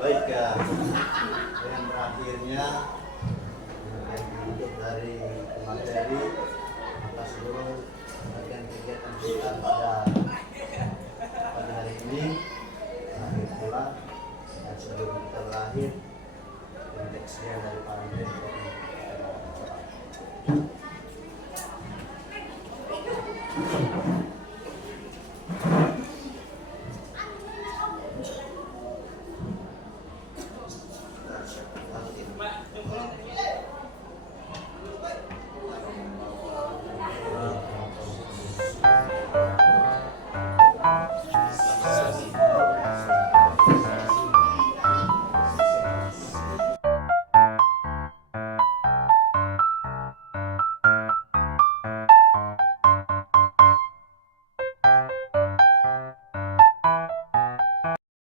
Baik ya, dengan berakhirnya untuk dari materi atas seluruh bagian kegiatan kita pada hari ini, akhir pula dan sebelum kita berakhir, konteks dari para